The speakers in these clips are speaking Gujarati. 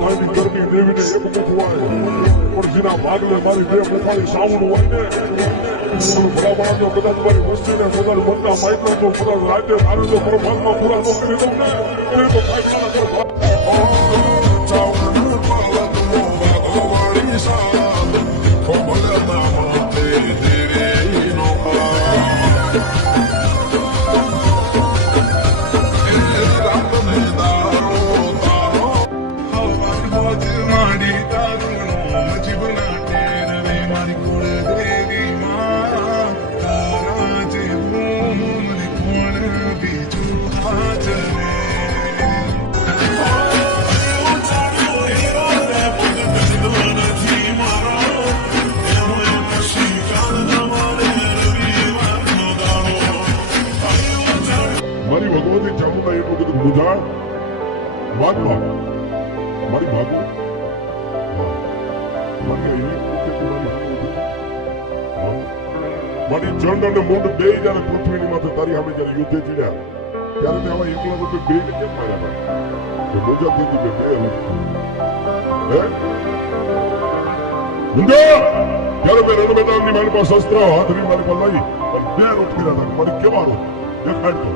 મારી ગરમી દેવીને એક મુખ હોય પણ જેના ભાગલે મારી બે મુખાની સાવણ હોય ને બધા માણસો કદાચ મારી વસ્તીને કદાચ મનના માઇકનો તો કદાચ રાજ્ય ધારે તો પરમાત્મા પૂરા ન કરી દઉં ને એ તો ફાયદા કરવા મારી ભગવતી ચામુંડા એટલું બધું મુજાણ વાગમાં મારી ભાગો મારી ચંડ અને મોઢ બે જયારે પૃથ્વીની માથે તારી સામે જયારે યુદ્ધે ચીડ્યા ત્યારે તે આવા એકલા રૂપે બે ને કેમ માર્યા હતા કે મોજા દીધી બે હે મુંજા ત્યારે મેં રણ મેદાનની મારી પાસે શસ્ત્ર હાથરી મારી પર લઈ અને બે રૂપ કર્યા હતા મારી કેવા રૂપ દેખાડતો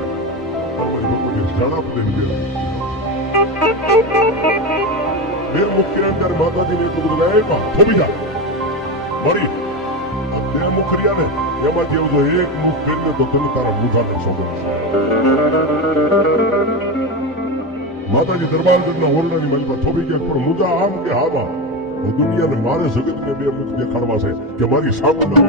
फिर मुखिया अंदर माता जी ने कुछ लगाया थोपी जा मरी ते मुखरिया ने एमा जेव जो एक मुख फेरने तो तुम तारा मुठा ने सोगन माता जी दरबार जन्ना ओरडा ની મલમાં થોપી કે પર મુજા આમ કે હાબા દુનિયાને મારે જગત ને બે મુખ દેખાડવા છે કે મારી સામું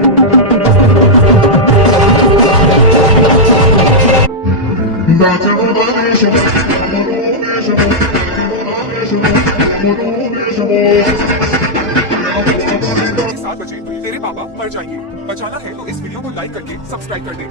सात बजे तेरे पापा मर जाएंगे। बचाना है तो इस वीडियो को लाइक करके सब्सक्राइब कर दे।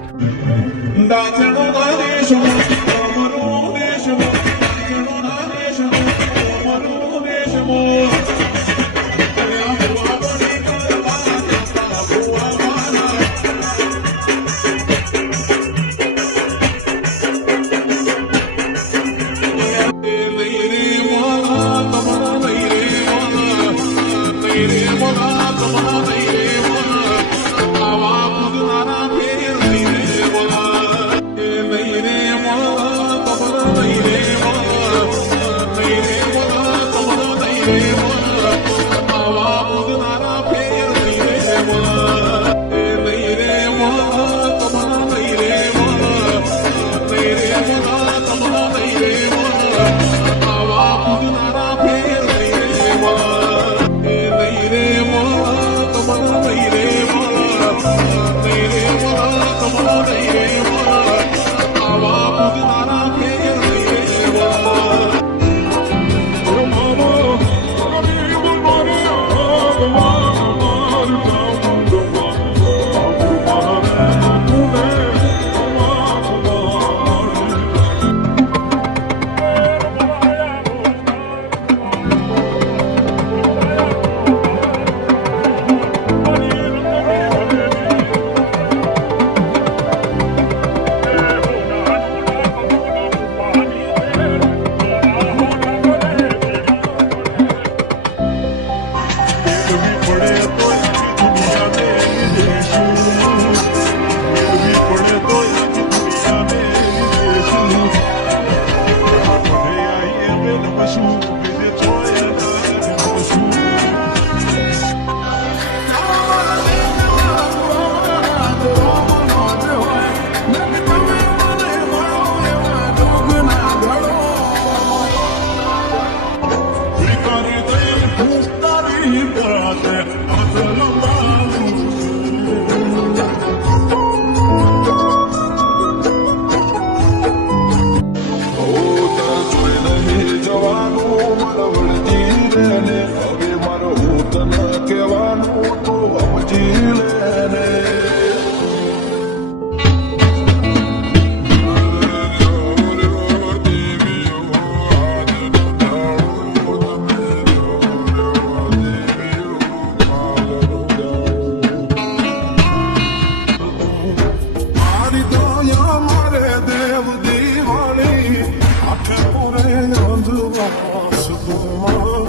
Sublime.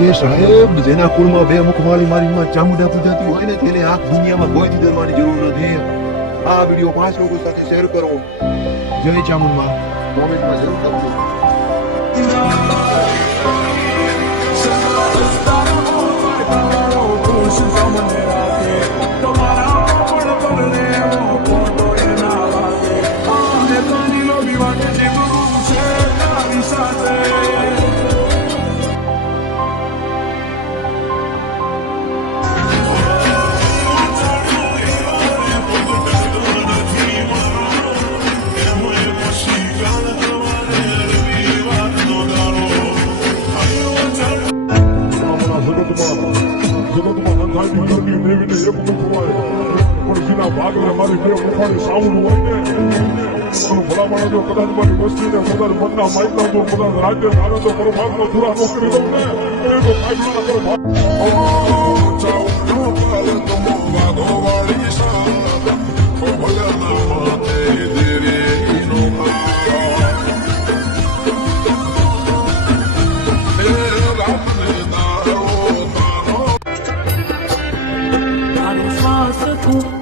કે સાહેબ જેના કુળમાં બે મુખવાળી મારી માં ચામુંડા પૂજાતી હોય ને તેને આ દુનિયામાં કોઈથી ડરવાની જરૂર નથી. આ વિડીયો 5 લોકો સાથે શેર કરો. જય ચામુંડમાં કોમેન્ટમાં જરૂર લખજો. ભાગલે મારી બે મુખાની સાઉન્ડ હોય ને ભલા માણસ જો કદાચ મારી વસ્તીને કદાચ મનના માઇકના જો કદાચ રાજ્ય ધારે તો પરમાત્મા પૂરા નો કરી દઉં ને એ તો ફાઇટના કરો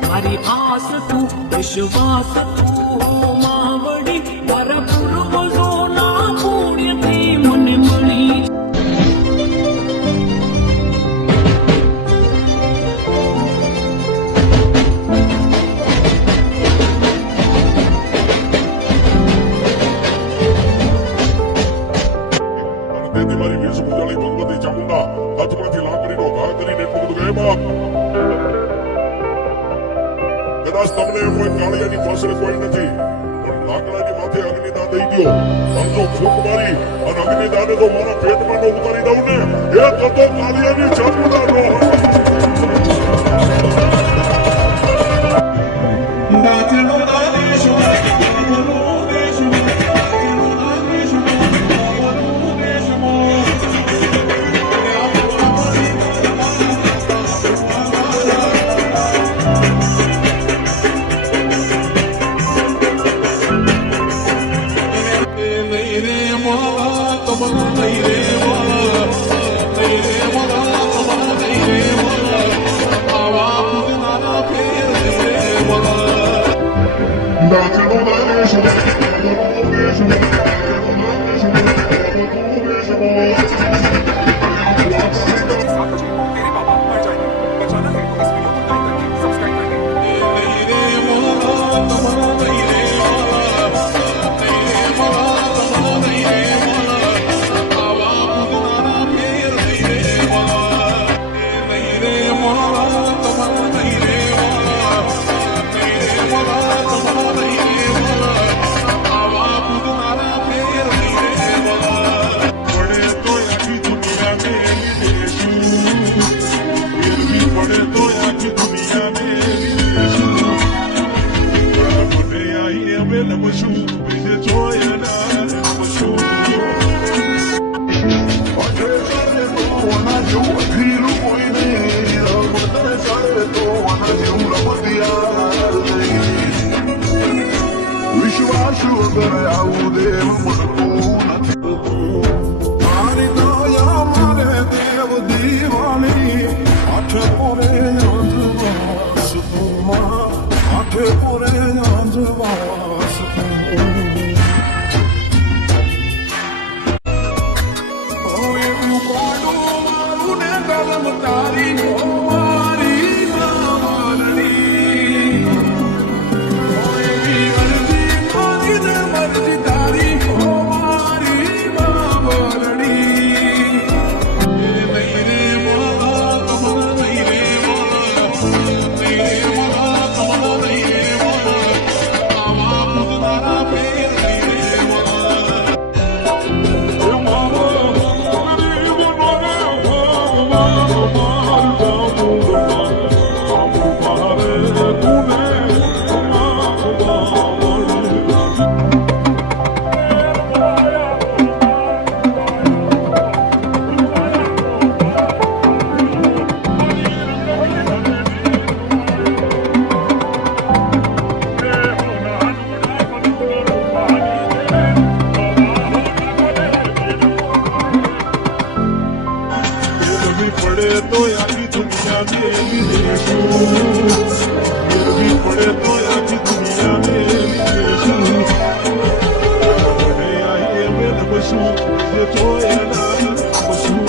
મારી આસ તું વિશ્વાસ તું માવડી મારા પૂર્વજોના પુણ્યથી મને મળી. તેથી મારી વીસ પૂજાળી ભગવતી ચામુંડા હાથમાંથી લાકડીનો ઘા કરીને એટલું બધું કહે બાપ કદાચ તમને કોઈ કાળિયાની પાસે કોઈ નથી પણ લાકડાની માથે અગ્નિદાન દઈ દો સમજો ફૂંક મારી અને અગ્નિદાને તો મારા પેટમાં નો ઉતારી દઉં ને એ તો કાળિયાની ચામુંડા નો तेरे पापा मर जाएंगे. बचाना है तो इस वीडियो को लाइक करके सब्सक्राइब कर दें. દુનિયાને લીધેશું એવી પડે તો આખી દુનિયાને લીધેશું મને આઈએ મેલ બસું જે જોયેલા બસું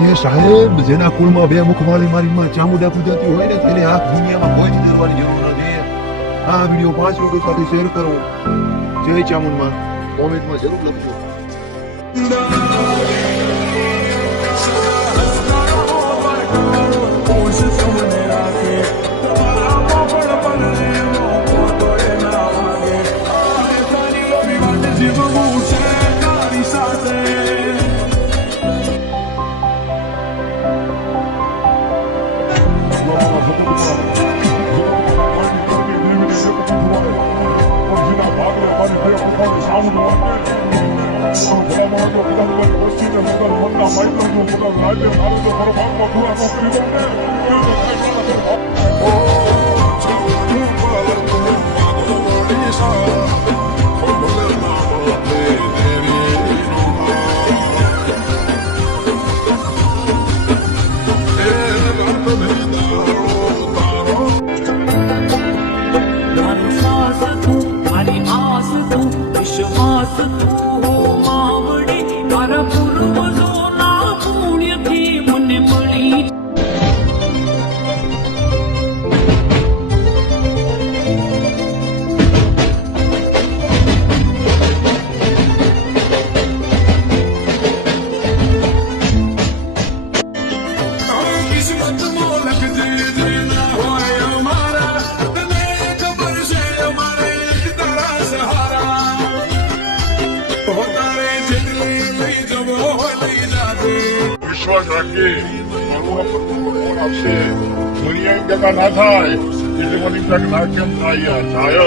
કે સાહેબ જેના કુળમાં બે મુખવાળી મારી માં ચામુંડા પૂજાતી હોય ને તેને આ દુનિયામાં કોઈ જ ડરવાની જરૂર નથી. આ વિડીયો 5 લોકો સાથે શેર કરો. જય ચામુંડમાં કોમેન્ટમાં જરૂર લખજો. મારો શ્વાસ તું, મારી આસ તું, વિશ્વાસ તું હો માવડી. મારા પૂર્વજોના પુણ્યથી મને મળી. કિસ્મત મોલક જે જેના હોય અમારા તને ખબર છે અમારે તારા સહારા તારે જેટલી લઈ જવો લઈ જાજે વિશ્વાસ રાખીએ મારું આ પ્રભુ આવશે દુનિયા જગા ના થાય એટલે મને તક ના કેમ થાય થાય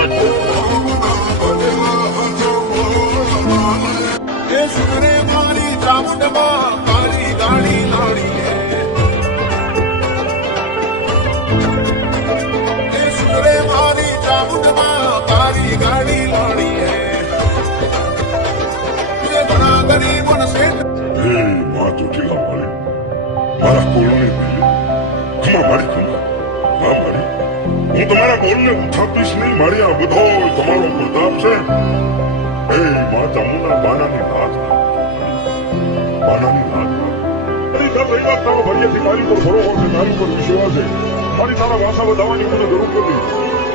એ સુરે મારી ચામુંડમાં કાળી ગાડી લાડી તારી ગાડી લાડી ઘણા ગરીબો ને સેઠ માં તો ઠીલા મારી મારા કોળને ખમા મારી ખમા મારી હું તમારા બોલને ઉઠાવીશ નહીં મારી આ બધો તમારો પ્રતાપ છે એ માં ચામુંડા બાનાની નાથ બાનાની નાથ મારી સાથે એ વાત તારો ભરીએથી મારી પર ભરોસો છે મારી પર વિશ્વાસ છે મારી તારા વાસા વધારવાની મને જરૂર નથી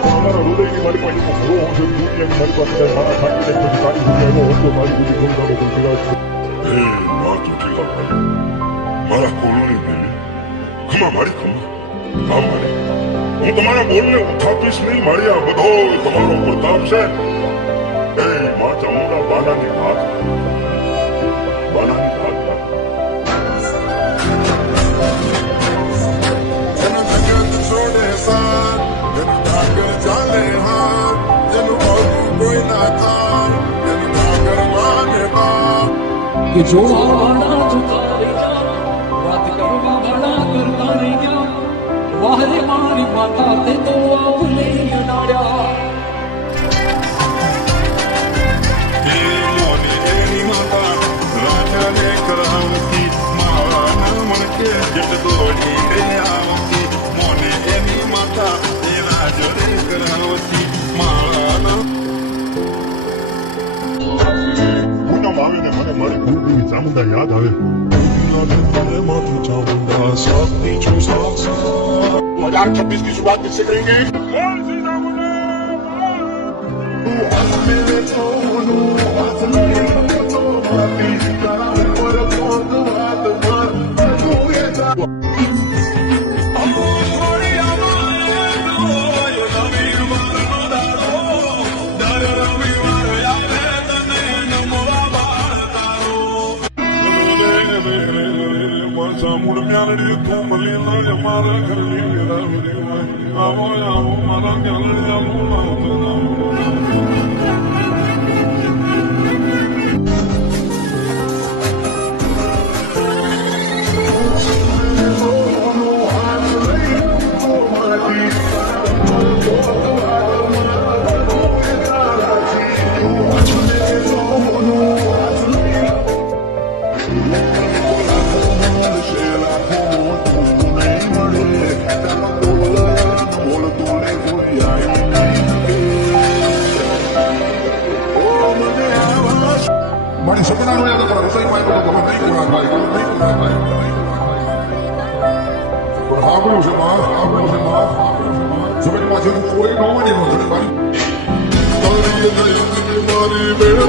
અમારા હૃદયની મારી પાસે એવો ભરો હશે દુનિયાની મારી પાસે કાંઈ મારા ખાતી નથી તારી સુધી એવો હતો તારી બધી ખોલવાનો કોઈ સિરાજ છે એ વાત તો ઠીક ભાઈ મારા કોલોની દેવી ખમા મારી ખમા હા મારી હું તમારા બોલને ઉઠાવીશ નહીં મારી આ બધો તમારો પ્રતાપ છે એ માં ચામુંડા બાનાની હાથ બાનાની હાથ કે જો વાળા જતા રહ્યા વાત કરવા વાળા કરતા રહ્યા વાહરે મારી માતા તે તો આવલે અડાડ્યા આવીને મને મારી ભૂલની ચામુંડા યાદ આવે માથું ચામુંડા સાપની છું સાક્ષ 2026 की शुरुआत किससे करेंगे Samuel Melody, Kamalina, Yamara, Karina, Avoya, Maranga, મારી સપનાનો યાદ કરો રસોઈમાં તો ગમે નહીં કરવા ભાઈ ગમે નહીં કરવા ભાઈ પણ સાંભળ્યું છે માં જમીનમાંથી કોઈ ન મળી નો જમીન ભાઈ મારી બેડા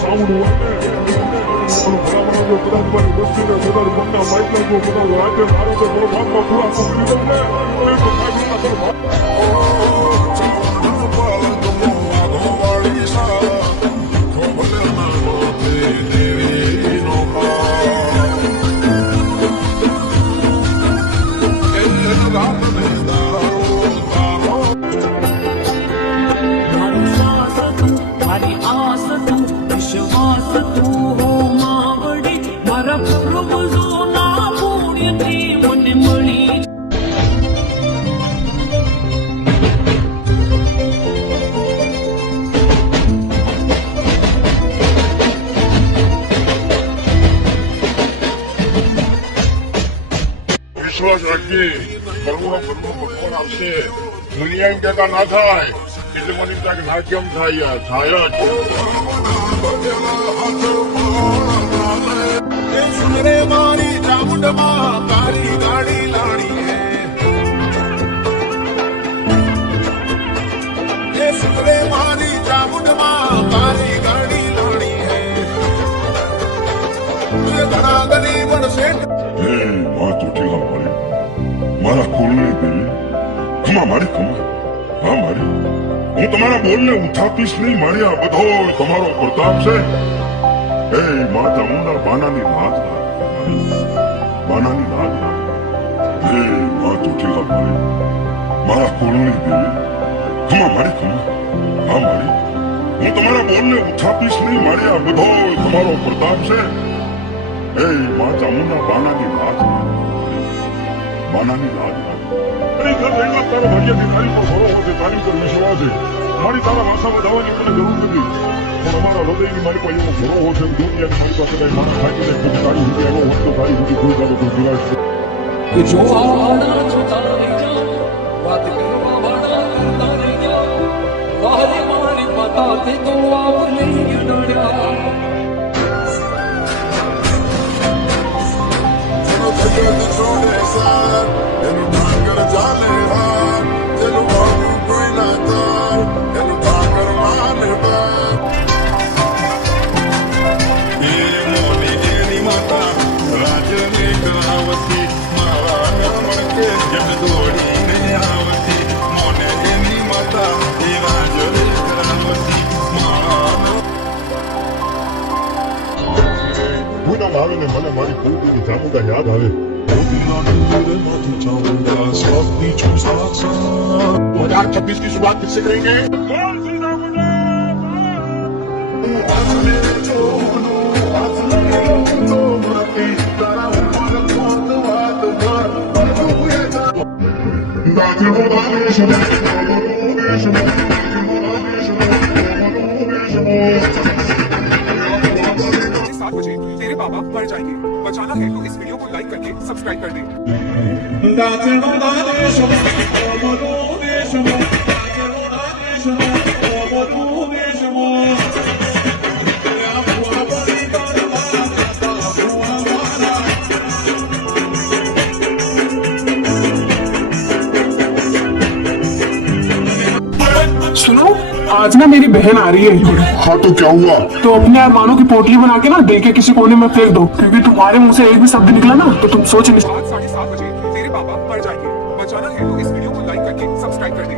સાઉન્ડ હોય ને ભલામણ જો કદાચ મારી વસ્તીને કદાચ મનના માઇકના જો કદાચ રાજ્ય મારો તો મારો ભાગમાં પૂરા કરી દઉં ને તો મારી આસ તું વિશ્વાસ તું હો માવડી મારા પૂર્વજોના પુણ્યથી મને મળી વિશ્વાસ રાખીએ કરવું ભગવાન આવશે દુનિયા એમ કહેતા ના થાય એટલે મને એમ થાય કે ના કેમ થાય થાય જ મારી ચામુંડમાં કાળી ગાડી લાણી હે સુરે મારી ચામુંડમાં કાળી ગાડી લાણી હે તુએ ઘણા ગલી બનશે એ વાત તો ઠીક મારી મારા કુળની દેવી ખમા મારી ખમા હા મારી હું તમારા બોલને ઉઠાવીશ નહીં મારી આ બધો તમારો પ્રતાપ છે એ માં ચામુંડા બાનાની હાથ બાનાની હાથ એ વાત તો ઠીક મારી મારા કુળની દેવી ખમા મારી ખમા હા મારી હું તમારા બોલને ઉઠાપીશ નહીં મારી આ બધો તમારો પ્રતાપ છે એ માં ચામુંડા બાનાની લાજ બાનાની લાજ તારી ઘર રહેલા તારો ભાગ્યથી તારી પર ભરોસો છે, તારી પર વિશ્વાસ છે. મારી તારા ભાષામાં જવાની મને જરૂર નથી, પણ અમારા હૃદયની મારી પાસે એવો ભરોસો છે. દુનિયાની મારી પાસે કઈ માણસ થાકી જાય તો તારી સુધી એવો હોત તો તારી સુધી કોઈ તારો કોઈ નિરાશ છે. કે જો આડા જોતા રહી જાઓ, વાત કરવા વાળા કરતા રહી જાઓ. વારે મારી માતા તે તો આવ લઈ નડ્યા. કોઈના આવે ને મને મારી કુળદેવી ચામુંડા યાદ આવે. की शुरुआत किससे करेंगे? आज 7 बजे तेरे बाबा मर जाएंगे। बचाना है तो इस वीडियो को लाइक करके सब्सक्राइब कर दे। सुनो, आज ना मेरी बहन आ रही है, हाँ तो क्या हुआ? तो अपने अरमानों की पोटली बना के ना दिल के किसी कोने में फेंक दो, क्योंकि तुम्हारे मुंह से एक भी शब्द निकला ना तो तुम सोच नहीं। आज 7:30 बजे तेरे बाबा मर जाएंगे। बचाना है तो इस वीडियो को लाइक करके सब्सक्राइब कर दे।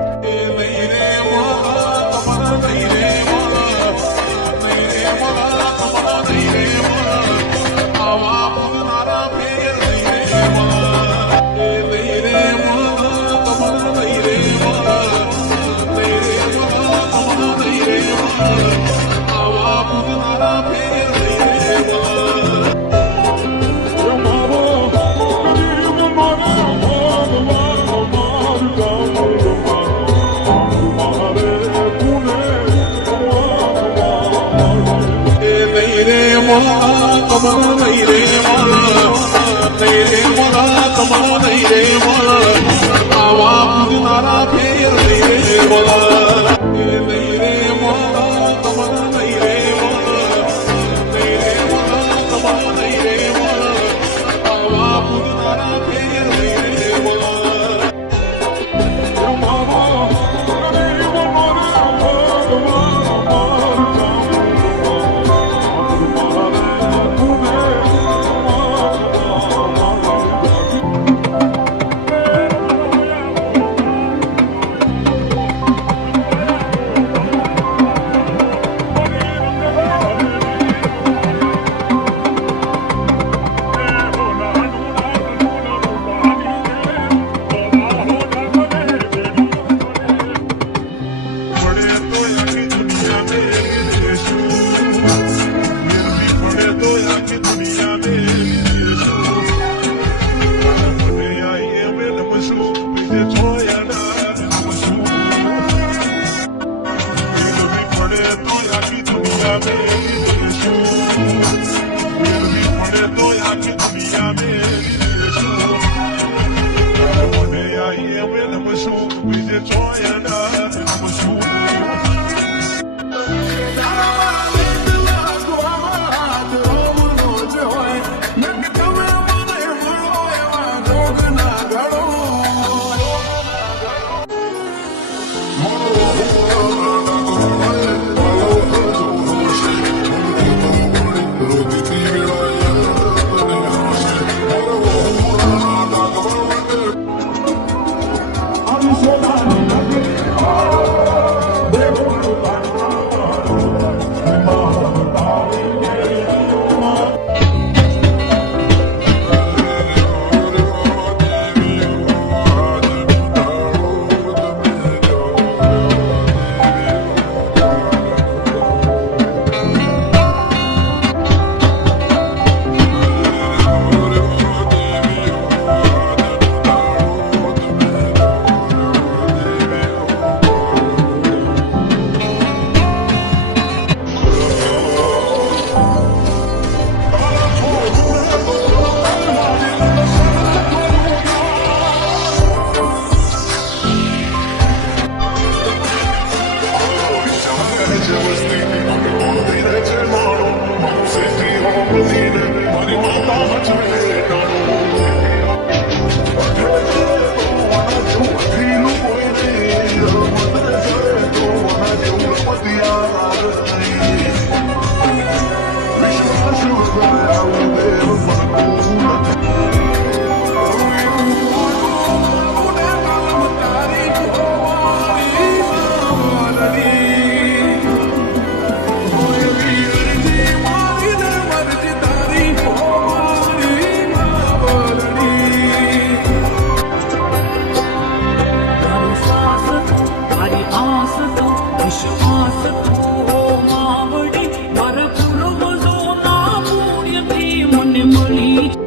વિશ્વાસ તું માવડી મારા પૂર્વજોના પુણ્યથી મને મળી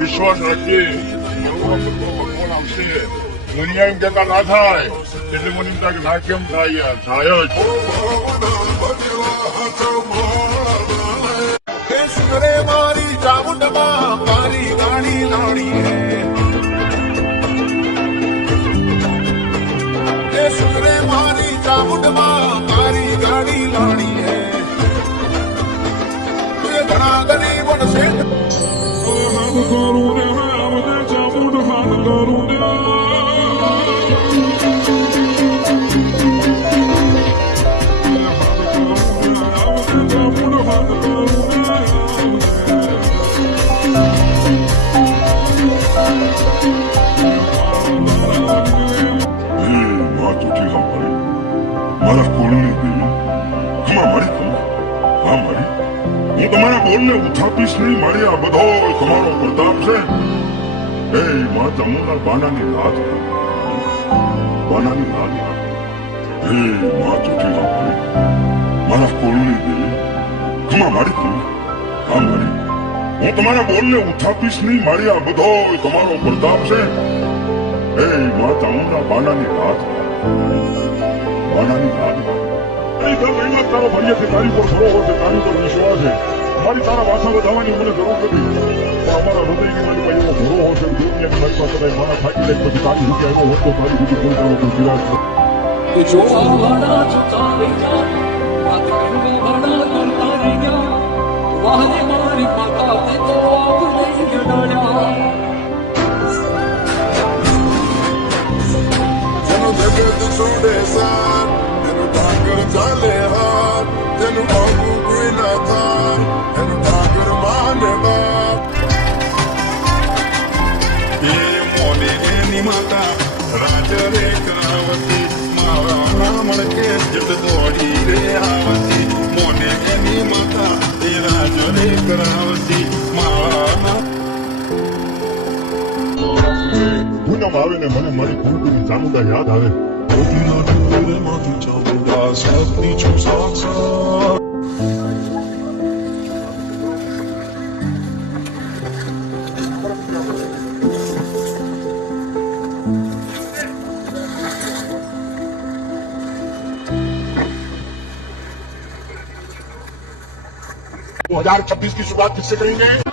વિશ્વાસ રાખીએ ભગવાન આવશે દુનિયા એમ કહેતા ના થાય એટલે મને એમ થાય કે ના કેમ થાય યાર થાય જ મારી ચામુંડમાં મારી ગાડી લાડી હે સુરે મારી ચામુંડમાં મારી ગાડી લાડી હે ઘણા ગરીબોને શેઠ મારા કોલની દેવી ખમા મારી ખમા હા મારી હું તમારા બોલને ઉથાપીશ નહીં મારી આ બધો તમારો પ્રતાપ છે એ માં ચામુંડા બાનાની રાત બાનાની રાત હે માં ચોટીલા મારી મારા કોલની દેવી ખમા મારી ખમા હા મારી હું તમારા બોલને ઉથાપીશ નહીં મારી આ બધો તમારો પ્રતાપ છે એ માં ચામુંડા બાનાની રાત બાનાની રાત તારો ભરીએ તારી પર ભરો છે તારી પર વિશ્વાસ છે મારી તારા વાસા વધાવવાની મને જરૂર નથી પણ અમારા હૃદયની મારી પાસે એવો ભરો છે દુનિયાની મારી પાસે કદાચ મારા થાકી જાય પછી તારી રીતે એનો હોત તો તારી બીજી કોઈ તારો કોઈ વિરાટ છે જો આવાડા ચુકા રહી જા વાત કરવી વાડા કરતા રહી જા વાહને મારી માતા તે તો આપ લઈ જડાયા જેનું જગત છોડે સાર તેનું ઠાકર ચાલે હાર તેનું આગું કોઈ ના થાય એનું ઠાકર માને બાપ એ મોને એની માતા રાજ રે કરાવતી મારા રામણ કે જત દોડી રે આવતી મોને એની માતા એ રાજ રે કરાવતી મારા પૂનમ આવે ને મને મારી કુલકુની ચામુંડા યાદ આવે दो 2026 की शुरुआत किससे करेंगे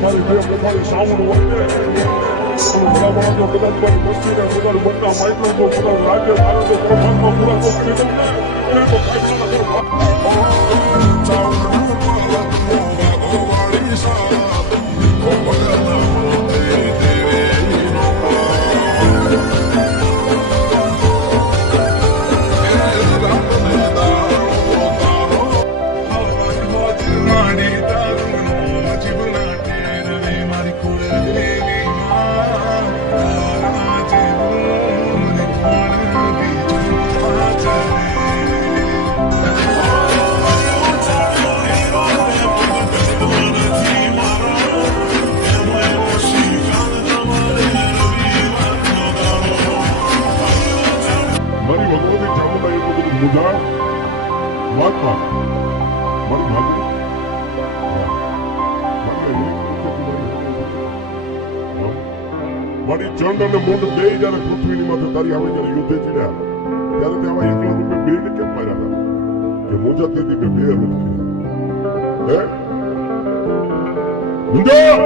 મારી બે પોતાની સાઉન્ડ હોય ને બધા માણસો કદાચ મારી મસ્તીને પોતાનું બંને માઇક્રો તો પોતાનું રાજ્ય ધારો તો પરમાત્મા પૂરા તો કરી દઉં ને એ તો મારી ચંડ અને મોંડ બે જયારે પૃથ્વીની માથે તારી આવે જયારે યુદ્ધે ચડ્યા ત્યારે તે આવા એકલા રૂપે બેને કેમ માર્યા હતા કે મુંજા તેથી મેં બે રૂપ કર્યા હે મુંજા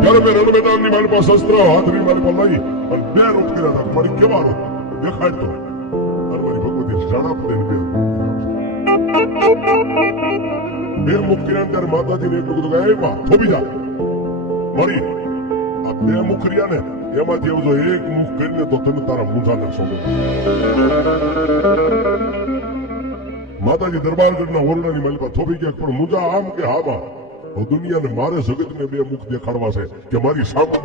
ત્યારે મેં રણ મેદાનની મારી પાસે શસ્ત્ર હાથની મારી પાસે લઈ અને બે રૂપ કર્યા હતા મારી કેવા રૂપ દેખાડતો અને મારી ભગવતી શાણા પડે બે મુખ કર્યા ત્યારે માતાજીને એટલું કીધું કે એ બા થોભી જા મારી આ બે મુખ રહ્યા ને એમાંથી એવું જો એક મુખ કરીને તો તમે તારા મૂંઝાને સોંપો માતાજી દરબારગઢના ઓરડાની માલિકા થોભી ગયા પણ મૂંઝા આમ કે હા બા હવે દુનિયાને મારે જગતને બે મુખ દેખાડવા છે કે મારી સામે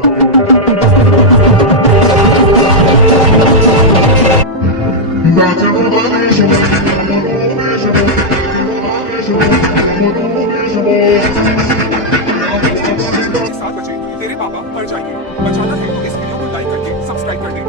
तेरे पापा मर जाएंगे बचाना है तो इस वीडियो को लाइक करके सब्सक्राइब कर दें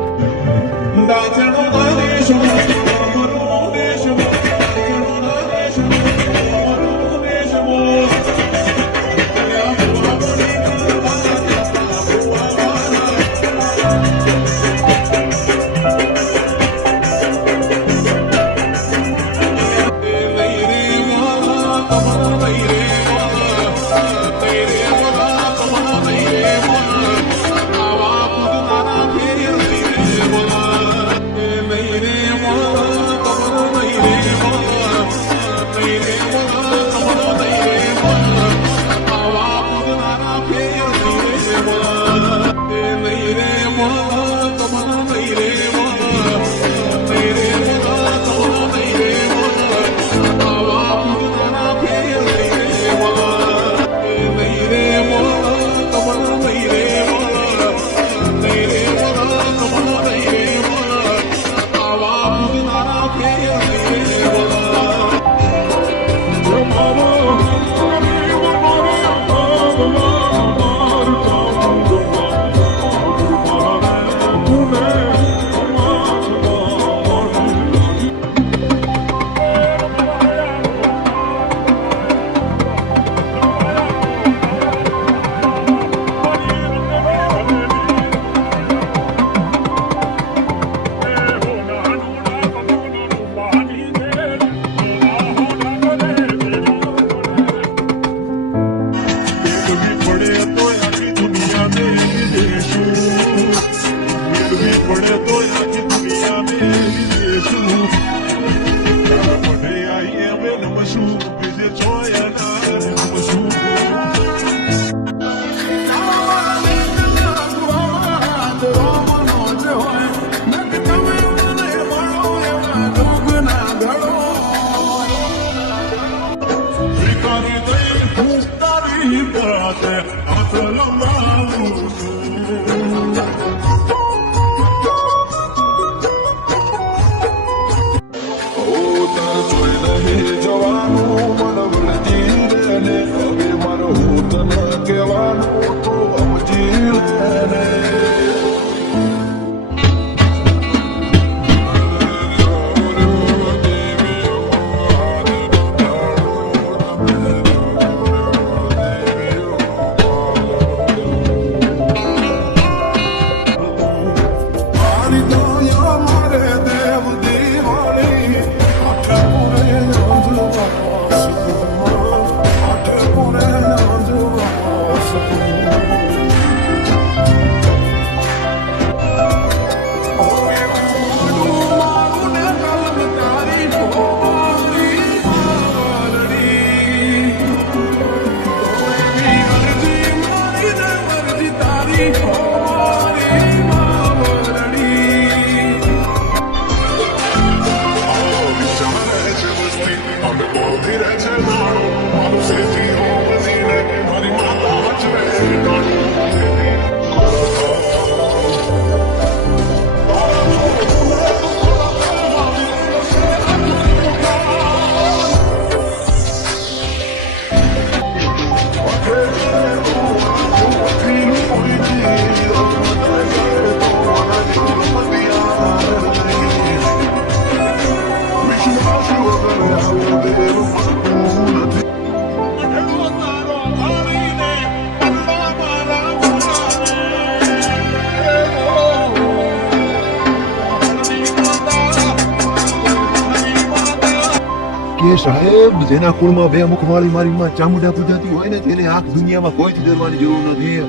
કે સાહેબ જેના કુળમાં બે મુખવાળી મારી માં ચામુંડા પૂજાતી હોય ને તેને આ દુનિયામાં કોઈથી ડરવાની જરૂર નથી.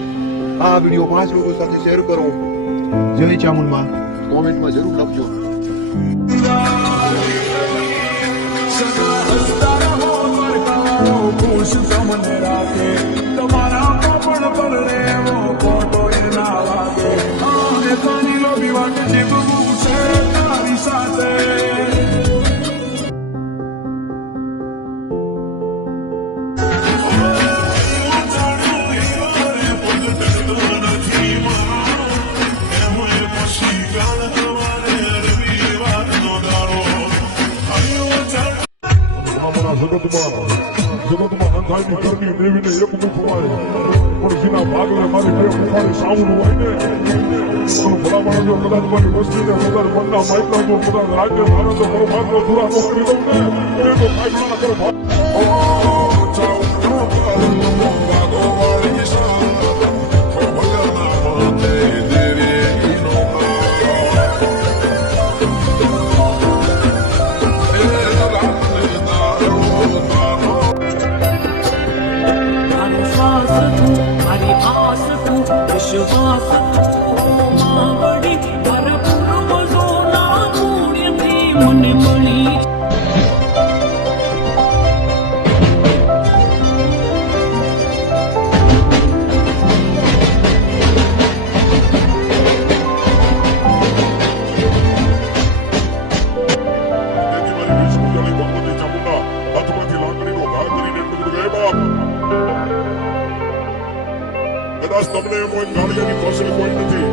આ વિડીયો 5 લોકો સાથે શેર કરો. જય ચામુંડમાં કોમેન્ટમાં જરૂર લખજો. તમારા પાપડ પર રેવો ખોટો એ ના લાગે. પાણી લો પીવા જીવવું છે તારી સાથે. જગતમાં અંધાઈની ઘરની દેવીને એક મુખ હોય પણ જેના ભાગલે મારી બે મુખાની સાઉન્ડ હોય ને ભલા માણસો કદાચ મારી વસ્તીને કદાચ મનના માઇકના જો કદાચ રાજ્ય મારે તો મારો ભાગનો પૂરા ન કરી દઉં ને એ તો કાંઈ ના કરો. મારી શ્વાસ તું મારી આસ તું વિશ્વાસ તું માવડી ભરપૂર મજોના પુણ્યથી મને મળી. કદાચ તમને એમ હોય ગાળિયાની પાસે કોઈ નથી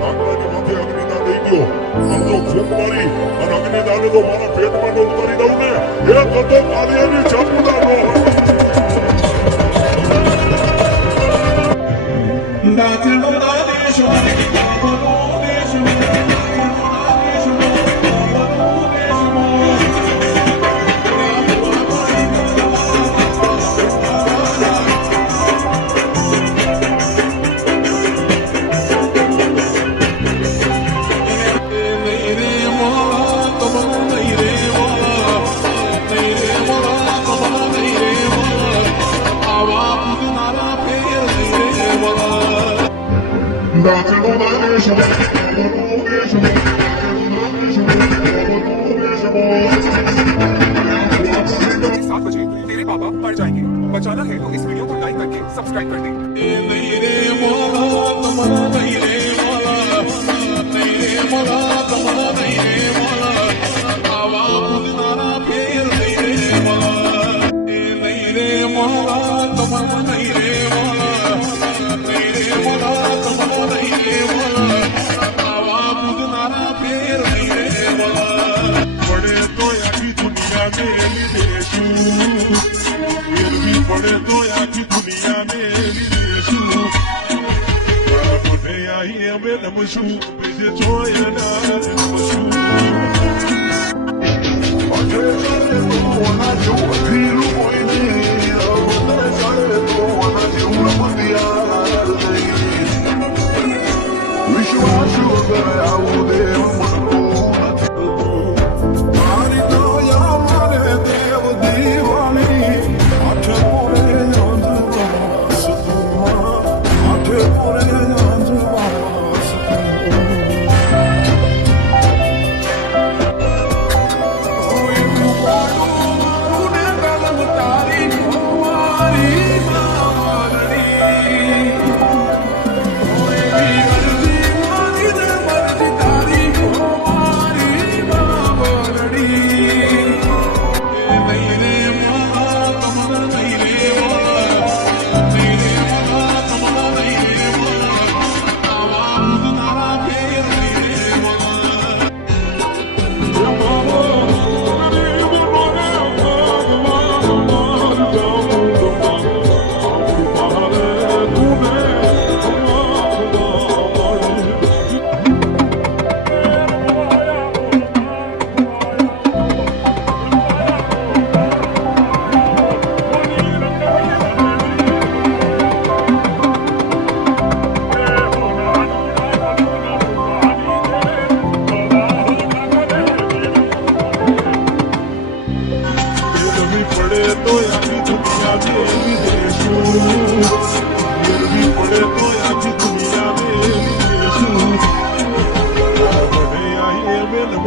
લાકડાની માથે અગ્નિદાન દઈ ગયો આમ તો ફૂંક મારી અને અગ્નિદાને તો મારા પેટમાં ન ઉતારી દઉં ને એ તો ગાળિયાની ચામુંડા નો सात बजे तेरे पापा मर जाएंगे. बचाना है तो इस वीडियो को लाइक करके सब्सक्राइब कर दे. પડે તો આખી દુનિયાને લીધેશું ફેરવી પડે તો આખી દુનિયાને લીધેશું મને આઈ અમે નમશું બીજે જોયે ના નમશું અજે ચાલે તો ઓના જેવું અધીરું કોઈ નહીં અવતરે ચાલે તો ઓના જેવું રમતિયા વિશ્વાસ વગર આવું દેવ મનકો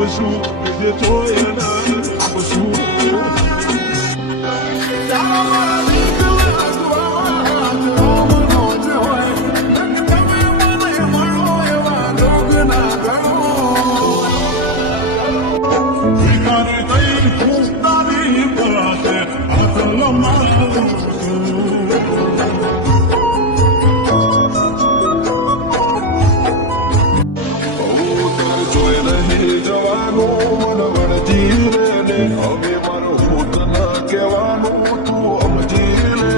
શું જે જોયે ના આપ શું જવાનો મન વળજી લે હવે મારું ભૂત ના કહેવાનું તું સમજી લે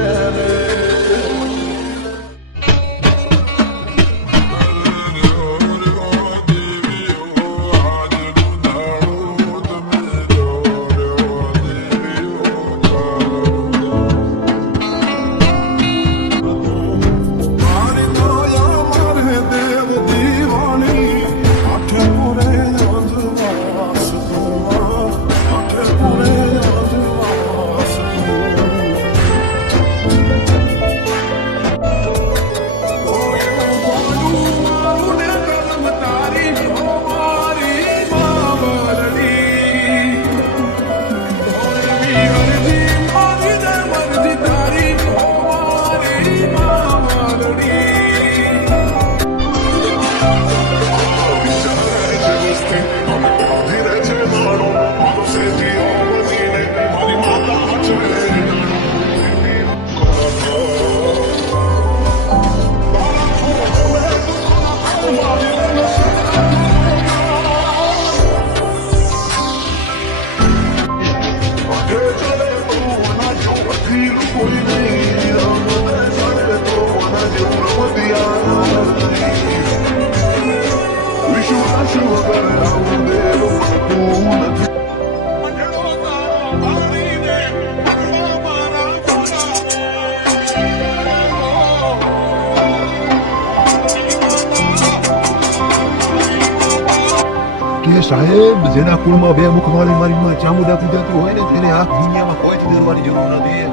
કે સાહેબ જેના કુળમાં બે મુખવાળી મારી માં ચામુંડા પૂજાતી હોય ને તેને આ દુનિયામાં કોઈથી ડરવાની જરૂર નથી.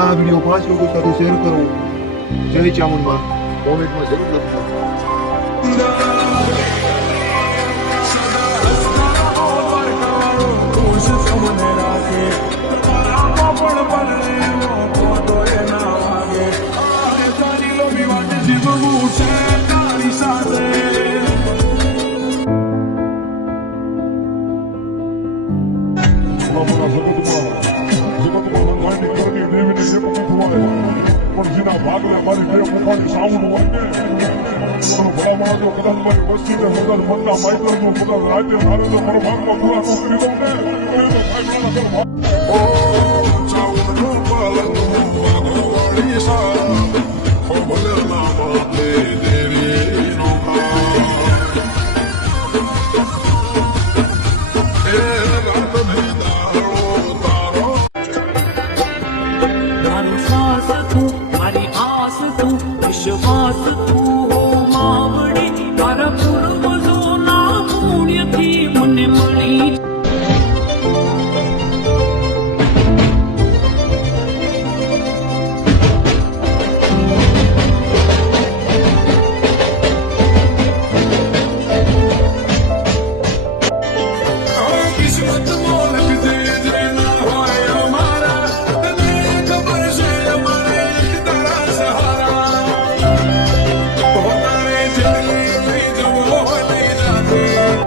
આ વિડીયો 5 લોકો સાથે શેર કરો. જય ચામુંડા. કોમેન્ટમાં જરૂર લખો. પણ જેના ભાગલે મારી બે મુખાની સાઉન્ડ હોય ને ભલા માણસો કદાચ મારી વસ્તીને કદાચ મનના માઇત્ર જો કદાચ રાતે મારે તો મારો ભાગમાં પૂરા ન કરી દઉં ને તો સાહેબ મારું શ્વાસ તું મારી આસ તું વિશ્વાસ તું હો માવડી મારા પૂર્વજોના પુણ્યથી મને મળી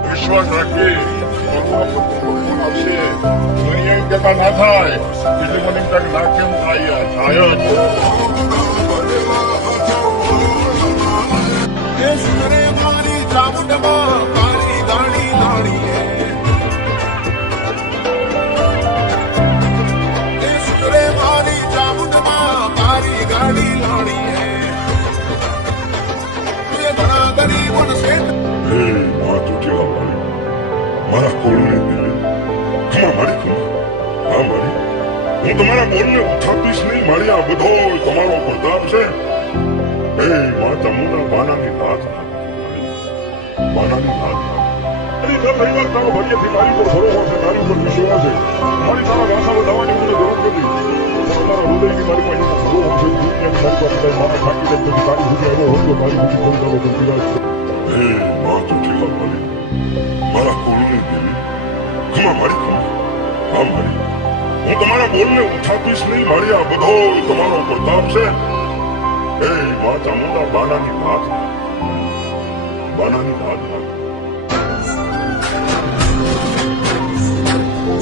વિશ્વાસ રાખી આવશે અહીંયા કહેતા ના થાય એટલે મને કંઈક ના કેમ થાય થાય મારી ચામુંડમાં કાળી ગાડી લાડી મારી ચામુંડમાં કાળી ગાડી લાડી ઘણા ગરીબોને હે માં તું કેવા મારી મારા કોળને દિલે ખમા મારી ખમા હા મારી હું તમારા બોલને ઉઠાવીશ નહીં મારી આ બધો તમારો પ્રતાપ છે. હે માં ચામુંડા બાનાની નાથ બાનાની નાથ અરે દર રવિવાર તારો ભાગ્યથી મારી પર ભરોસો છે મારી ઉપર વિશ્વાસ છે મારી તારા ભાષામાં લાવવાની મને જરૂર નથી પણ અમારા હૃદયની મારી પાસે ભરોસો છે દુનિયાની મારી પાસે કઈ મારા થાકી જાય નથી તારી સુધી આવ્યો હોય તો મારી બધી કોઈ તારો ગંભીર છે. હે માં તું કેવા મારી મારા કોળને દિલે ખમા મારી ખમા હા મારી હું તમારા બોલને ઉઠાવીશ નહીં મારી આ બધો તમારો પ્રતાપ છે એ મા ચામુંડા બાનાની વાત બાનાની વાત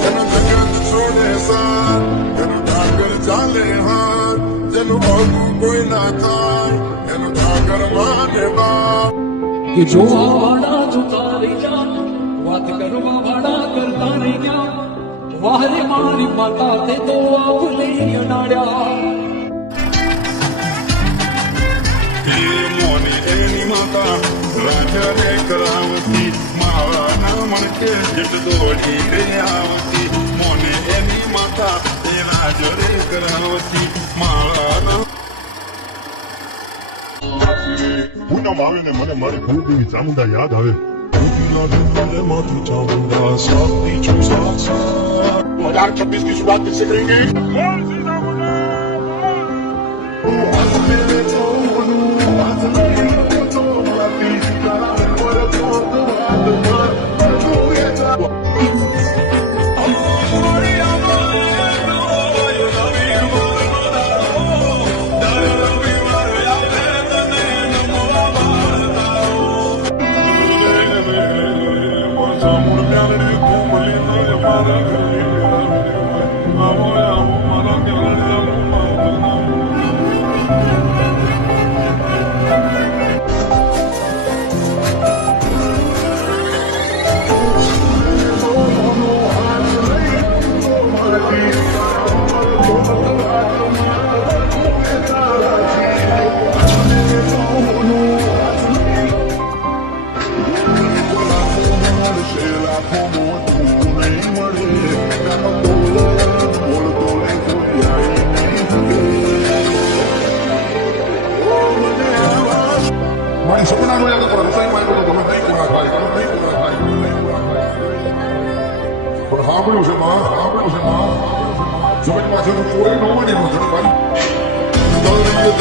જેનો જગત છોડે સાર એનો ડાગર ચાલે હાર જેનું ભાગું કોઈ ના થાય એનો ડાગર માને બાપ કે જોવા વાળા જોતા રહી જા વાત કરવા વાળા કરતા રહી ગયા વાહરે મારી માતા તે તો આવું લઈ અડાડ્યા મોને એની માતા રાજા રે કરાવતી મારા મણકે જટ દોડી રે આવતી મોને એની માતા એ રાજા રે કરાવતી મારા પૂનમ આવીને મને મારી ભૂદેવી ચામુંડા યાદ આવે માથું ચામુંડા સાથી છું સાથ 2026 की शुरुआत किससे करेंगे મારી સપનાનો યાદ કરો રસોઈમાં આવ્યો તો તમે નહીં પૂરા થાય તમે નહીં પૂરા થાય પણ સાંભળ્યું છે માં સમજ પાછળ કોઈ ન માની નો જણ ભાઈ મારી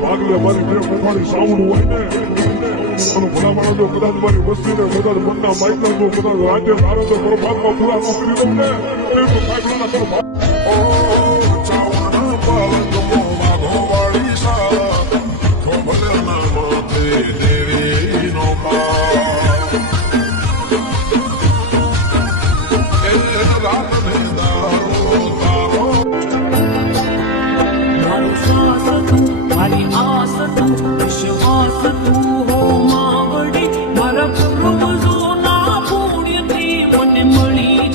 ભાગલે મારી બે મુખાની સાવણું હોય ને ભલા માણસો કદાચ મારી વસ્તીને કદાચ મનના માઇકના જો કદાચ રાજ્ય ધારો તો પરમાત્મા પૂરા કરી દઉં ને એ તો સાહેબના કરો ચાવણ પાલક મોમાં વાળી સા ખોબલના માથે દેવી નો પા એ રાત ને દારો તારો મારું શ્વાસ તું મારી આસ તું વિશ્વાસ તું હો માવડી મારા પૂર્વજોના પુણ્યથી મને મળી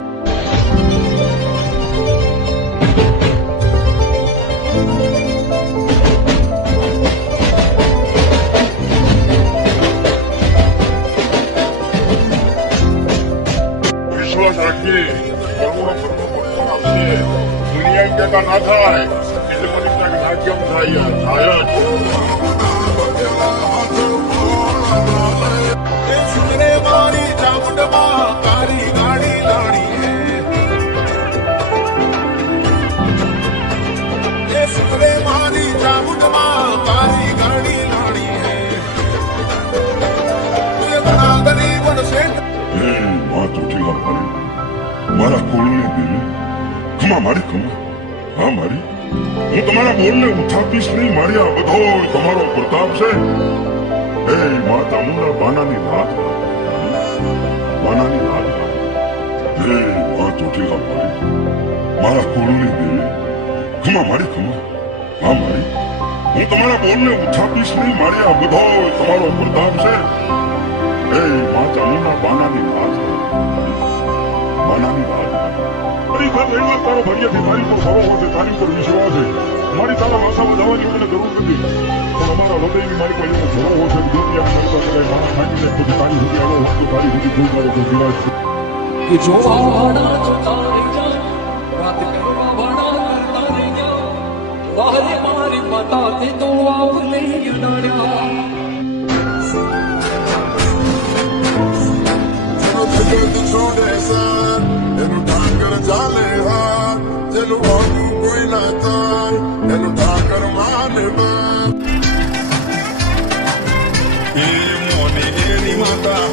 વિશ્વાસ રાખીએ દુનિયા કહેતા ના થાય એટલે મને ક્યાંક ના કેમ થાય થાય જ સુંદરે મારી ચામુંડમાં તારી ગાડી લાણી હે સુંદરે મારી ચામુંડમાં તારી ગાડી લાણી હે તુએ ઘણા ગરીબ શેઠ માં ચોટીલા મારી મારા કુળની દેવી ખમા મારી ખમા હા મારી હું તમારા બોલને ઉઠાવીશ નહીં મારી આ બધો તમારો પ્રતાપ છે એ મા ચામુંડા બાનાની વાત બાનાની વાત હે મા ચોટીલા મારી મારા કુળની દેવી ખમા મારી ખમા હા મારી હું તમારા બોલને ઉઠાવીશ નહીં મારી આ બધો તમારો પ્રતાપ છે એ મા ચામુંડા બાનાની વાત જમાનાની વાત મારી ઘર રહેવા તારો ભાગ્યથી તારી પર ભરોસો છે, તારી પર વિશ્વાસ છે. મારી તારા માથામાં જવાની મને જરૂર નથી, પણ અમારા હૃદયની મારી પાસે એવો ભરોસો છે કે જો ત્યાં મારી પાસે કઈ માણસ થાકી જાય પછી તારી સુધી આવો હોત તો તારી સુધી કોઈ મારો કોઈ વિરાજ છે. કે જો આવાના જોતા રહી જાઓ, વાત કરવા વાળા કરતા રહી જાઓ. વાહરે મારી માતા તે તો આવ લઈ અડાડ્યા. છોડે સર એનું ઢાંકર ચાલે હાર, જેનું વાગું કોઈ ના થાય એનું ઢાંકર માને બાર. એ મોની એની માતા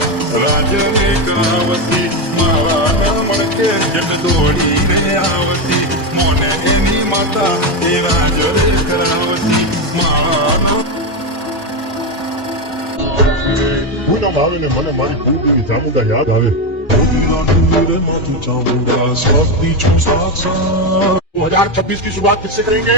રાજને કરાવતી, મારા નામણ કે જટ દોડી રે આવતી. મોને એની માતા એ રાજને કરાવતી, મારા નામ પૂનમ આવે ને મને મારી પૂર્તિની ચામુંડા યાદ આવે. 2026 की शुरुआत किससे करेंगे?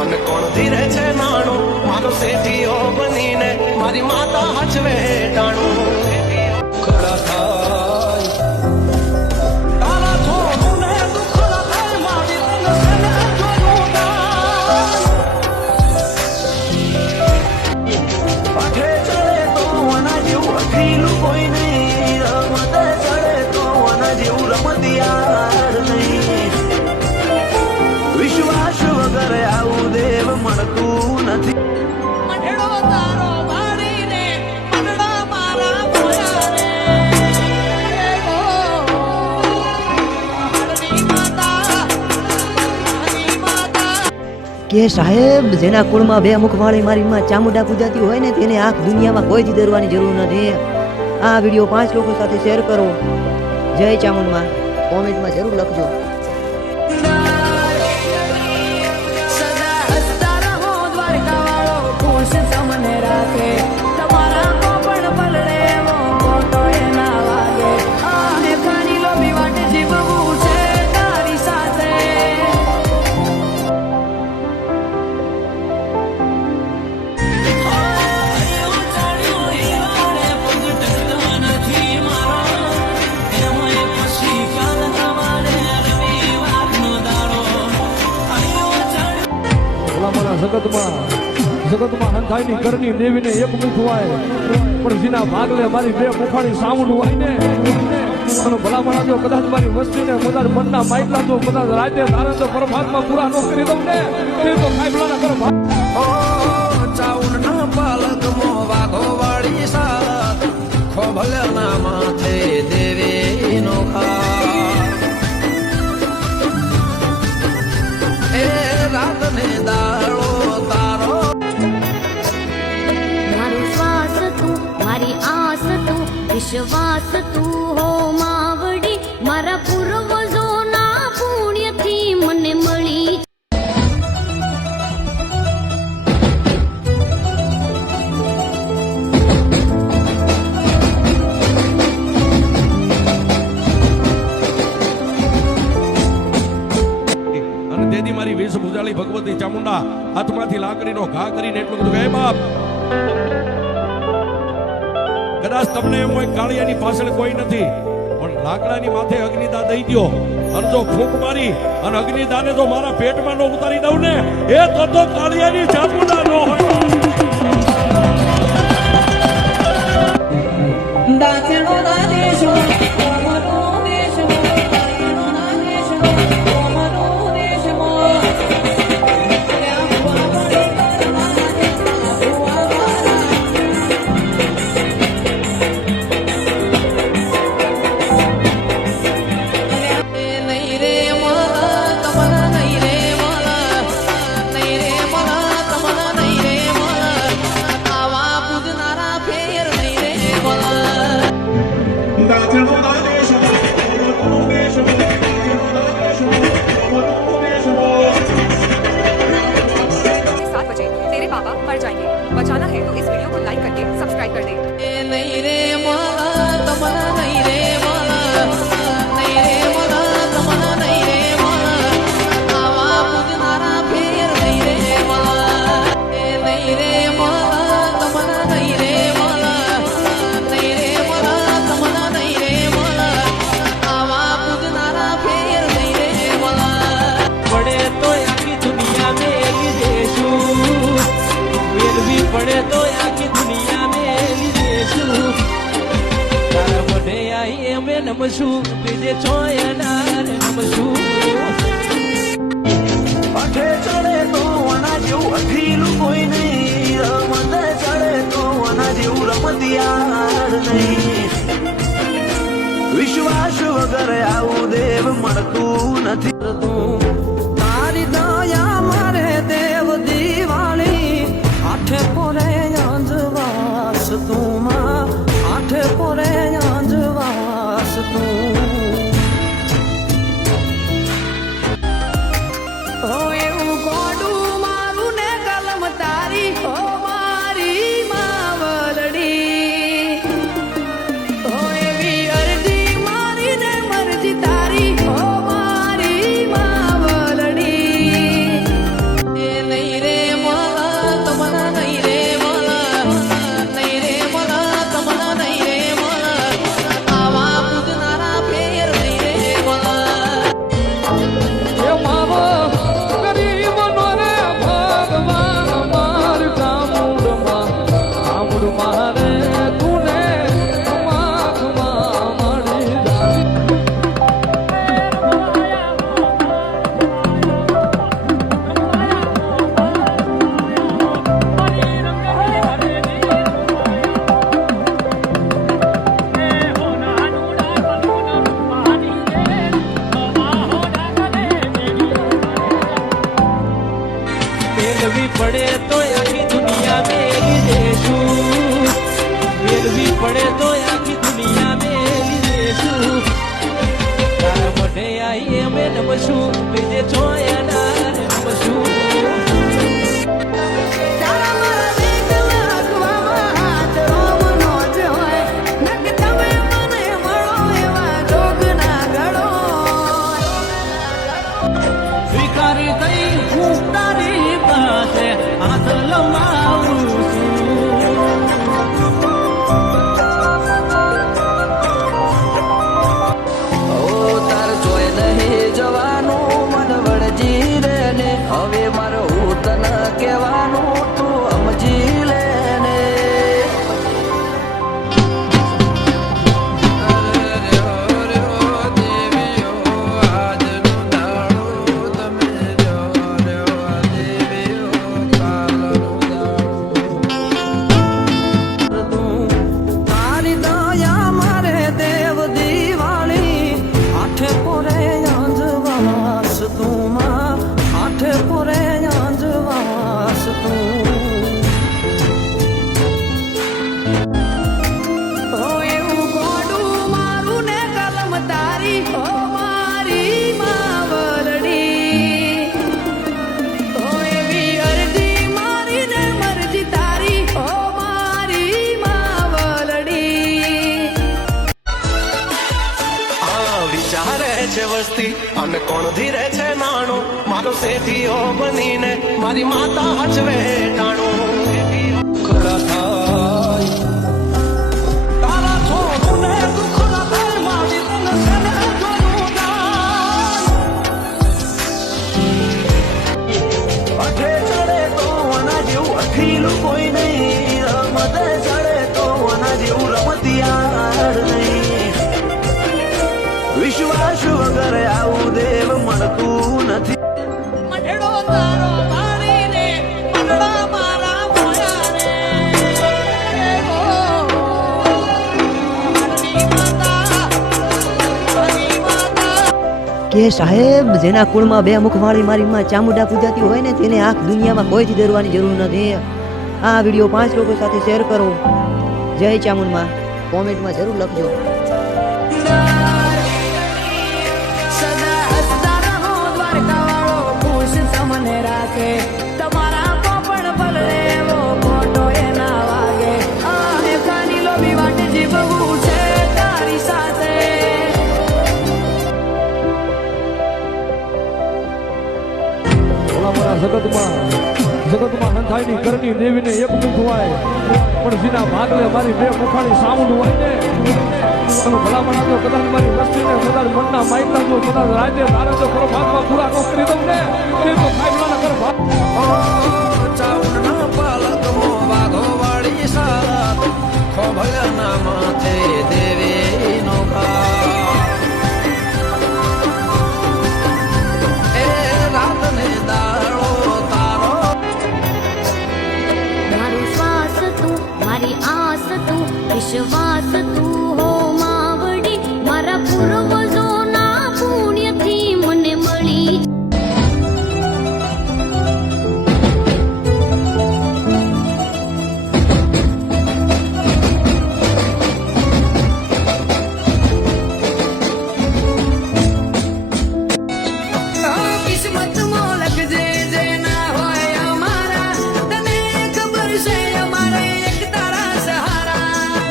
અને કોણ ધીરે છે નાણું મારો શેઠીઓ બનીને મારી માતા હચવે ટાણું ખડા થાય તારા થોડું ને દુખડા થાય મારી તને જોયું અઠે ચડે તો આના જેવું અઠીલું કોઈ નહીં, રમતે ચડે તો આના જેવું રમતિયાર નહીં. વિશ્વાસ વગર આવું દેવ મળતું નથી. મંડળો તારો વાળીને મંડળા મારા મોયા રે ઓ હરની માતા કે સાહેબ જેના કુળમાં બે મુખવાળી મારી માં ચામુંડા પૂજાતી હોય ને તેને આખ દુનિયામાં કોઈથી ડરવાની જરૂર નથી. આ વિડીયો 5 લોકો સાથે શેર કરો. જય ચામુંડમાં કોમેન્ટમાં જરૂર લખજો. સદા હસતા રહો દ્વારકા વાળો, ખુશ તમને રાખે. તમારા કોપણ પલળે એવો ખોટો એ ના વાગે. આ હેખાની લોભી વાટે જીવવું છે તારી સાથે. જગતમાં હંધાઈની ઘરની દેવીને એક મુખ હોય, પણ જેના ભાગલે મારી બે મુખાણી સાઉન્ડ હોય ને અને ભલામણા જો કદાચ મારી વસ્તીને કદાચ મનના માઇકલા તો કદાચ રાતે ધારે તો પરમાત્મા પૂરા ન કરી દઉં ને તે તો કાયબલાના કરો. ચાઉંડના પાલકમાં વાઘો વાળી સાત, ખોભલના માથે દેવીનો ખાટ. એ રાતને દાડો તારો મારો શ્વાસ તું, મારી આસ તું, વિશ્વાસ તું હો માવડી. મારા પૂર્વજોના પુણ્યથી મને મળી. અને તેથી મારી વેશ ભૂજાળી ભગવતી ચામુંડા હાથમાંથી લાકડીનો ઘા કરીને એટલું બધું કહે બાપ, કદાચ તમને એમ હોય કાળિયાની પાછળ કોઈ નથી, પણ લાકડાની માથે અગ્નિદા દઈ દો અને જો ફૂંક મારી અને અગ્નિદાને જો મારા પેટમાં ન ઉતારી દઉં ને એ તો કાળિયાની ચામુંડા ન હોય. દાખલો ના દેશો કોમનો દેશો, દાખલો ના દેશો કોમનો દેશો. નહીં રે માલા તમારા નહીં રે માલા, નહીં રે માલા તમારા નહીં રે પડે તો આખી દુનિયા મેલી દેશું તારા મોઢે આઈ અમે નમશું બીજે ચોયનાર નમશું અઠે ચડે તો આના જેવું અઠીલું કોઈ નહીં રમતે ચડે તો આના જેવું રમતિયાર નહીં વિશ્વાસ વગર આવું દેવ મળતું નથી તારી દયા મારે દેવ દિવાળી આઠે પોરે અંજવાસ તું માં આઠે પોરે અંજવાસ તું ઓ એવું ગોડું મારું ને કલમ તારી ઓ મારી માવલડી ઓ એવી અરજી મારી ને મરજી તારી ઓ મારી માવલડી એ નહીં રે મોલા તમના નહીં રે મોલા નહીં રે મોલા તમના નહીં રે મોલા આવા પૂજનારા ફેર નહીં રે મોલા એ માવો ગરીબનો રે ભગવાન માર ચામુંડમાં રે તુને માખમાં મળી જાય મેળવી પડે તો આખી દુનિયા મેલી દેશું મેળવી પડે તો આખી દુનિયા મેલી દેશું તારા મોઢે આઈ અમે નમશું બીજે ચોયનાર નમશું તારા મારા દેખ લખવામાં હાથ રોમનો જ હોય નક તમે મને મળો એવા જોગના ગળો સ્વીકારી થઈ હું તારી પાસે હાથ લંબાવું ઓ તાર જોઈ નહીં જવાનું મન વળજી રે ને હવે મારો હું તને કહેવાનું તું સમજી લે ને તારી દયા મારે દેવ દિવાળી આઠે પોરે અંજવાસ તું માં આઠે પોરે અંજવાસ તું ઓ એવું ગોડું મારું ને કલમ તારી ઓ મારી માવલડી ઓ એવી અરજી મારી ને મરજી તારી ઓ મારી માવલડી આ વિચારે છે વસ્તી અને કોણ ધીરે છે નાણું મારો શેઠીઓ બનીને મારી માતા હચવે ટાણું ખરા થાય તારા છોડુને દુઃખ ના થાય મારી તને સેને જોયું દાન અઠે ચડે તો આના જેવું અઠીલું કોઈ નહીં રમતે ચડે તો આના જેવું રમતિયાર નહીં વિશ્વાસ વગર આવું દેવ મળતું નથી મઢડો તારો મારીને મઢડા મારા મોયા રે ઓ મારી માતા કે સાહેબ જેના કુળમાં બે મુખવાળી મારી માં ચામુંડા પૂજાતી હોય ને તેને આખ દુનિયામાં કોઈથી ડરવાની જરૂર નથી આ વિડીયો 5 લોકો સાથે શેર કરો જય ચામુંડમાં કોમેન્ટમાં જરૂર લખજો સદા હસતા રહો દ્વારકા વાળો ખુશ તમને રાખે તમારા કોપણ પલળે એવો ખોટો એ ના વાગે આ ખાની લોભી વાટ જીવવું છે તારી સાથે ઓલા મારા જગતમાં હંથાઈની કરની દેવીને એક મુખ હોય પણ જેના ભાગલે મારી બે મુખાની સાઉન્ડ હોય ને તમે ભલા મણા કદાચ મારી વસ્તીને કદાચ મનના માઇકલા જો કદાચ રાજ્ય ધારે તો પરમાત્મા પૂરા ન કરી દઉં ને તે તો ખાઈ ઘર ચાઉંડના પાલકમાં વિશ્વાસ તું હો માવડી મારા પૂર્વજોના પુણ્યથી મને મળી કિસ્મતમાં લખજે જે ના હોય અમારા તને ખબર છે અમારે એક તારા સહારા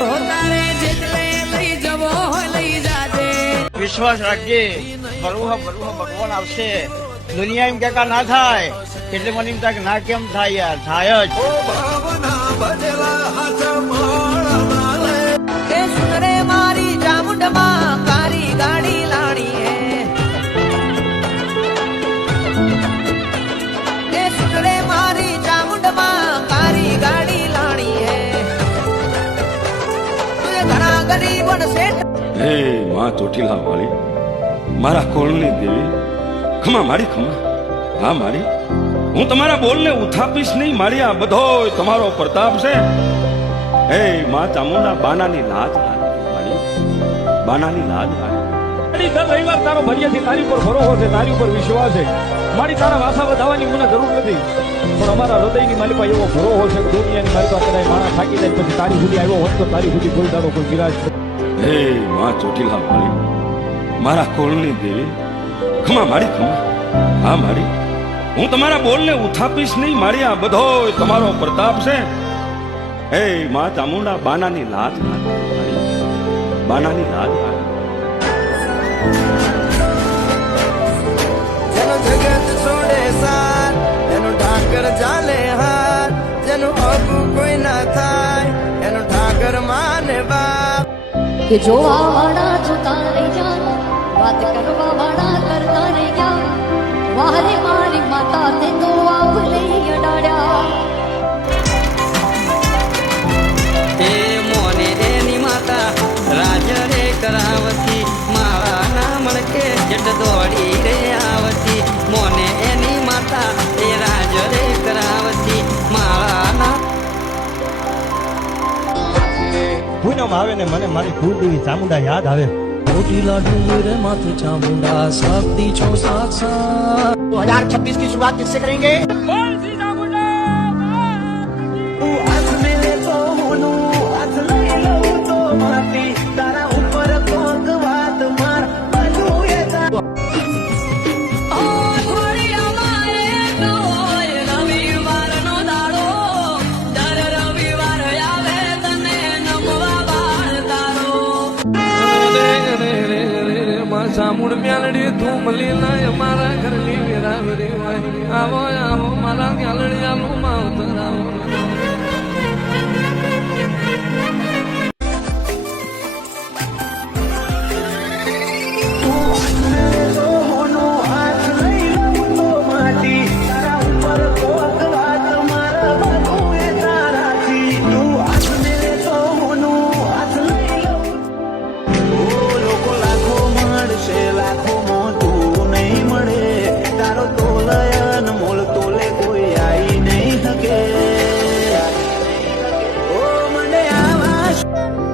હો તારે જેટલે લઈ જવો હોય લઈ જાજે વિશ્વાસ રાખજે બરુહ ભગવાન આવશે દુનિયા એમ કે ના થાય એટલે મને એમ થાય કે ના કેમ થાય યાર થાય જ એ સુંદરે મારી ચામુંડમાં કારી ગાડી લાણી હે એ સુંદરે મારી ચામુંડમાં કારી ગાડી લાણી હે તુએ ઘણા ગરીબન શેઠ હે માં ચોટીલા વાળી મારા કોળની દેવી ખમા મારી ખમા હા મારી હું તમારા બોલને ઉથાપીશ નહીં મારી આ બધો તમારો પ્રતાપ છે હે માં ચામુંડા બાનાની લાજ મારી બાનાની લાજ મારી દર રવિવાર તારો ભર્યાથી તારી ઉપર ભરોસો છે તારી ઉપર વિશ્વાસ છે મારી તારા વાસા વધાવવાની મને જરૂર નથી પણ અમારા હૃદયની મારી પાસે એવો ભરોસો છે કે દુનિયાની મારી પાસે કદાચ માણસ થાકી જાય પછી તારી સુધી આવ્યો હોત તો તારી સુધી કોઈ તારો કોઈ વિરાજ હે માં ચોટીલા વાળી મારા કોળની દેવી ખમા મારી ખમા હા મારી હું તમારા બોલને ઉથાપીશ નહીં મારી આ બધો તમારો પ્રતાપ છે હે માં ચામુંડા બાનાની લાજ મારી બાનાની લાજ જેનો જગત છોડે સાર એનો ઠાકર ચાલે હાર જેનો હકુ કોઈ ના થાય એનો ઠાકર માને બાપ કે જોવા વાળા જોતા રહી જા વાત કરવા વાળા કરતા રહી ગયા વારે મારી માતા તે તો આવ લઈ અડાડ્યા એ મોને એની માતા રાજ રે કરાવતી મારા નામણ કે જટ દોડી રે આવતી મોને એની માતા એ રાજ રે કરાવતી મારા ના પૂનમ આવે ને મને મારી કુળદેવી ચામુંડા યાદ આવે ચોટીલા ડુંગર માથે ચામુંડા શક્તિ છો સાક્ષાત 2026 की शुरुआत किससे करेंगे हाथ मिले तो होनू हाथ लई लऊं तो माटी तारा ऊपर कोक વાત માર બાજુ એ ઓ થોડી અમારે તો હોય રવિવારનો દાડો દર રવિવાર આવે તને નમવા બાળ તારો ચામુંડ મ્યાલડી તું મળી ના મારા ઘરની વેરાવરી આવો આવો મારા મ્યાલડી આલો માવતર આવો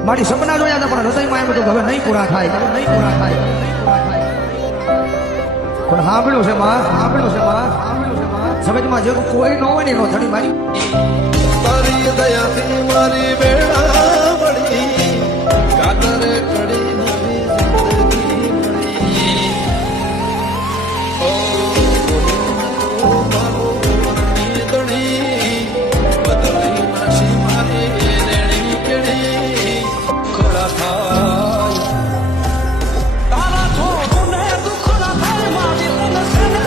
મારી સપના જોયા હતા પણ હૃદયમાં એમ હતું હવે નહીં પૂરા થાય નહીં પૂરા થાય પણ સાંભળ્યું છે માં સાંભળ્યું છે માં સમજમાં જે કોઈ ન હોય ને એનો ધણી મારી તારી દયાથી મારી બેડા પડી કાતરે કડી નવી જિંદગી મળી ઓ મારો વરણી દણી બદલી નાશી મારી રેણી કેણી ખરા થાય તારા થોડું ને દુઃખ ના થાય મારી તને સને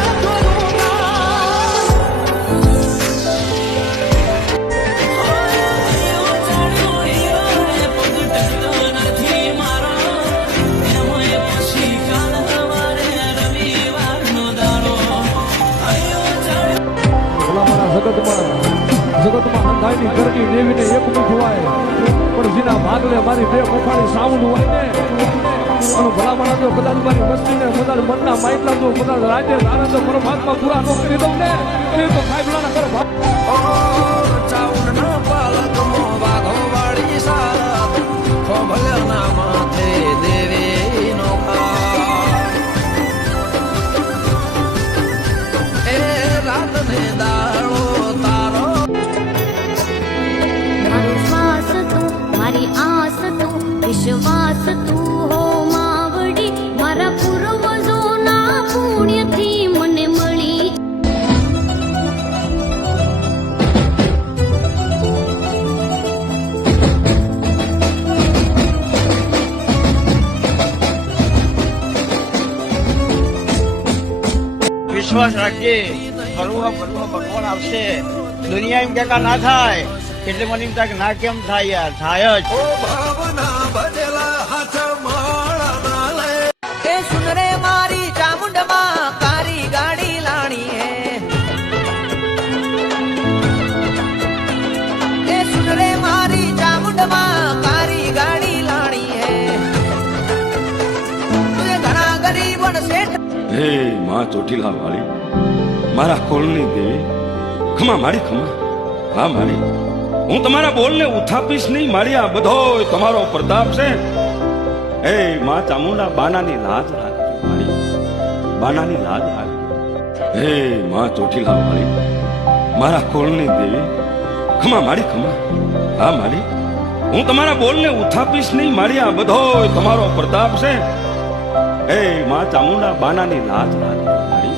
જગતમાં હંધાઈની કરતી દેવીને એક મુખ હોય પણ જેના ભાગલે મારી બે મુખાની સાઉન્ડ હોય ને અને ભલા મારા જો કદાચ મારી વસ્તીને કદાચ મનના માઇટલા જો કદાચ રાજ્ય ધારણ જો પરમાત્મા પૂરા ન કરી દઉં ને એ તો ખાઈ ભલાના કરે ચાઉંડ ના પાલક મો વાઘો વાળી તું હો માવડી મારા પૂર્વજોના પુણ્યથી મને મળી. વિશ્વાસ રાખજે ભરવા ભગવાન આવશે. દુનિયા એમ કે ના થાય એટલે મને એમ થાય કે ના કેમ થાય યાર, થાય જ. એ સુન રે મારી ચામુંડમાં કારી ગાડી લાણી હે. એ સુન રે મારી ચામુંડમાં કારી ગાડી લાણી હે. તું ઘણા ગરીબ શેઠ. હે માં ચોટીલા વાળી, મારા કોળની દેવી, ખમા મારી ખમા. હા મારી, હું તમારા બોલને ઉથાપીશ નહીં મારી. આ બધો તમારો પ્રતાપ છે. હે માં ચામુંડા, બાનાની લાજ રાખજો મારી, બાનાની લાજ રાખજો. હે માં ચોટીલા વાળી, મારા કોળની દેવી, ખમા મારી ખમા. હા મારી, હું તમારા બોલને ઉથાપીશ નહીં મારી. આ બધો તમારો પ્રતાપ છે. હે માં ચામુંડા, બાનાની લાજ રાખજો મારી,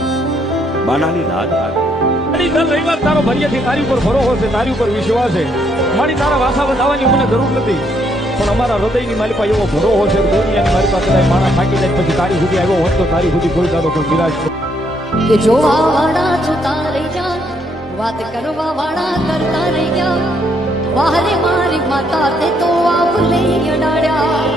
બાનાની લાજ રાખજો. મારી દર રવિવાર તારો ભર્યાથી તારી ઉપર ભરોસો છે, તારી ઉપર વિશ્વાસ છે. મારી તારા વાસા વધાવવાની મને જરૂર નથી, પણ અમારા હૃદયની મારી પાસે એવો ભરોસો છે. દુનિયાની મારી પાસે કદાચ માણસ થાકી જાય પછી તારી સુધી આવ્યો હોત તો તારી સુધી કોઈ તારો પણ વિરાજ કે જોવા વાળા જોતા રહી જા, વાત કરવા વાળા કરતા રહી ગયા. વાહરે મારી માતા તે તો આપ લઈ અડાડ્યા.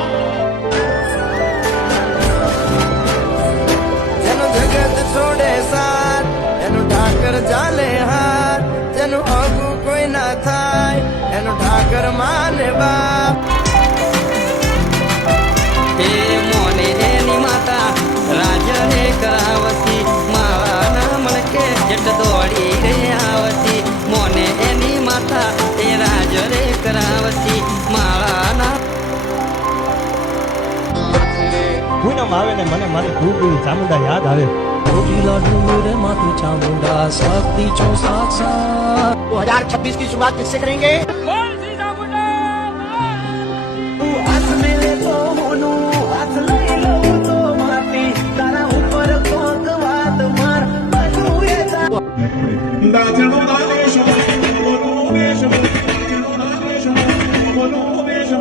જેનું જગત છોડે સાથ, એનું ઠાકર ચાલે હાથ. જેનું આગું કોઈ ના થાય, એનું ઠાકર માને બાપ. એ મોને એની માતા રાજને કરાવતી, મારા નામ કે જટ દોડી રે આવતી. મોને એની માતા એ રાજને કરાવતી, મારા નામ. પૂનમ આવે ને મને મારી કુળદેવી ચામુંડા યાદ આવે. ચોટીલા ડુંગર માથું ચામુંડા શક્તિ છો સાક્ષાત. 2026 की शुरुआत किससे करेंगे? હાથ મેલે તો હોનું, હાથ લઈ લઉં તો માટી. તારા ઉપર કોક વાત માર બધું એ દાચણો દાદેશો, મનો દેશો, દાચણો દાદેશો, મનો દેશો.